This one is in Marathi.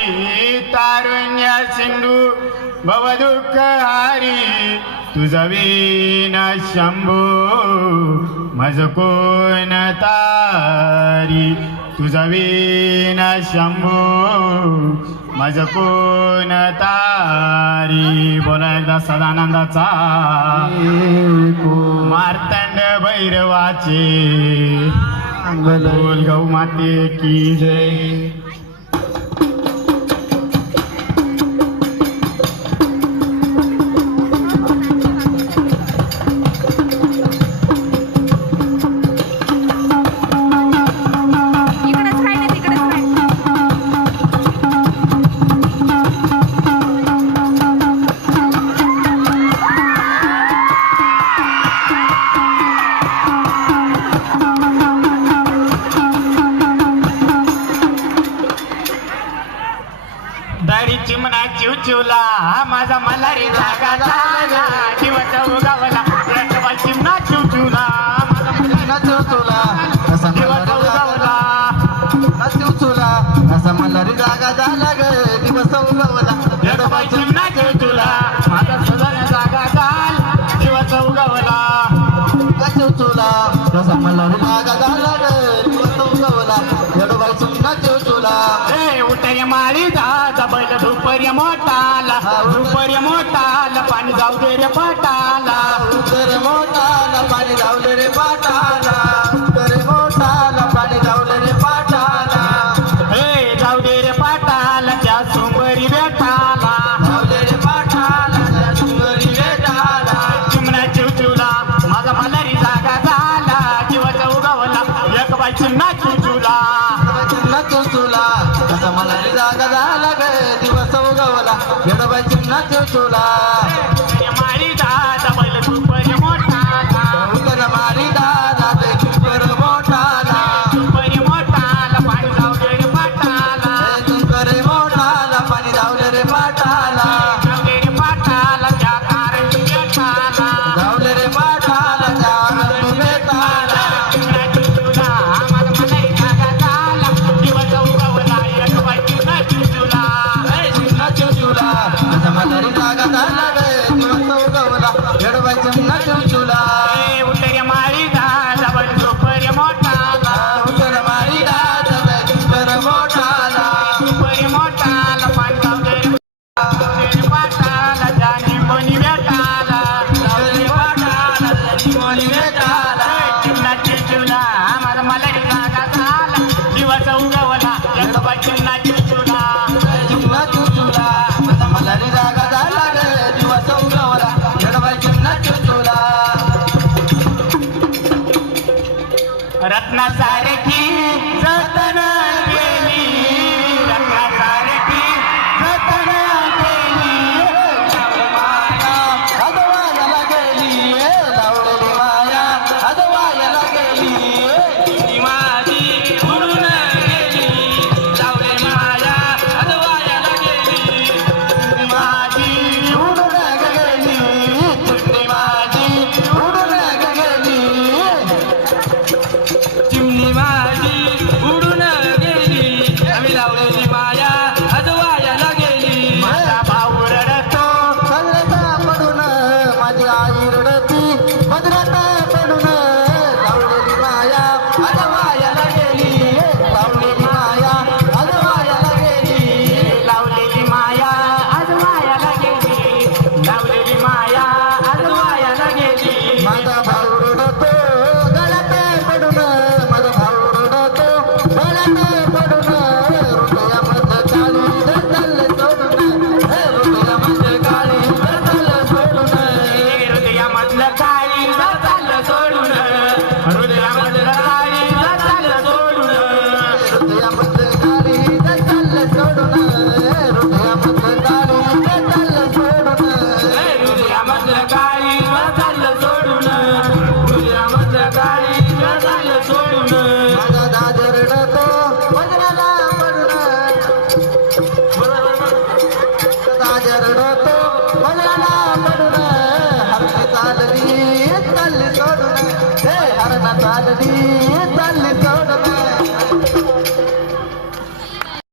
तारुण्य सिंधू भवदुःख हारी तुझा वीण शंभू मज कोण तारी तुझा वीण शंभू मज कोण तारी. बोला एकदा सदानंदाचा मार्तंड भैरवाचे बोल गौ माते की जय. दारी चिमणा चिवचिवला माझा मल्हारी जागा झाला जीवाचा उगावला रटवा चिमणा चिवचिवला माझा मल्हारी चिवचुला असा जीवाचा उगावला चिवचुला असा मल्हारी जागा झाला ग दिवस उगवला रटवा चिमणा चिवचिवला माझा सदाना जागा झाला जीवाचा उगावला चिवचुला असा मल्हारी जागा झाला ग दिवस उगवला एडोबाई चिमणा चिवचुला. ए उठे मारी दादा बैल दुपर्य मोठाला दुपर्य मोठाला पाणी जाऊ दे रे पाटाला उतर मोठाला पाणी जावले रे पाटाला उतर मोठाला पाणी जावले रे पाटाला हे जाऊ दे रे पाटाला त्या सोमवारी बेटाला जावले रे पाटाला त्या डोंगरी बेटाला. चिमणा चिवचिवला माझा मल्हारी जागा झाला जीवाचा उगावला एक बाई चिमणा चिवचिवला चिमणा चिवचुला असा मल्हारी जागा झाला ग दिवस उगवला एडोबाई चिमणा चिवचुला. मारी दादा बैल दुपर्य मोठाला उतर मारी दादा ते डोंगर मोठाला दुपर्य मोठाला पाणी जाऊ दे रे पाटाला डोंगर मोठाला पाणी जावले रे पाटाला जाऊ दे रे पाटाला त्या कारंजी बेटाला जावले रे पाटाला त्या आनंद बेटाला. चिमणा चिवचिवला माझा मल्हारी जागा झाला जीवाचा उगावला एक बाई चिमणा चिवचिवला चिमणा चिवचुला असा मल्हारी जागा झाला ग दिवस उगवला एडोबाई चिमणा चिवचुला. ए उतरे मारी दादा बैल दुपर्य मोठाला उतर मारी दादा ते डोंगर मोठाला दुपर्य मोठा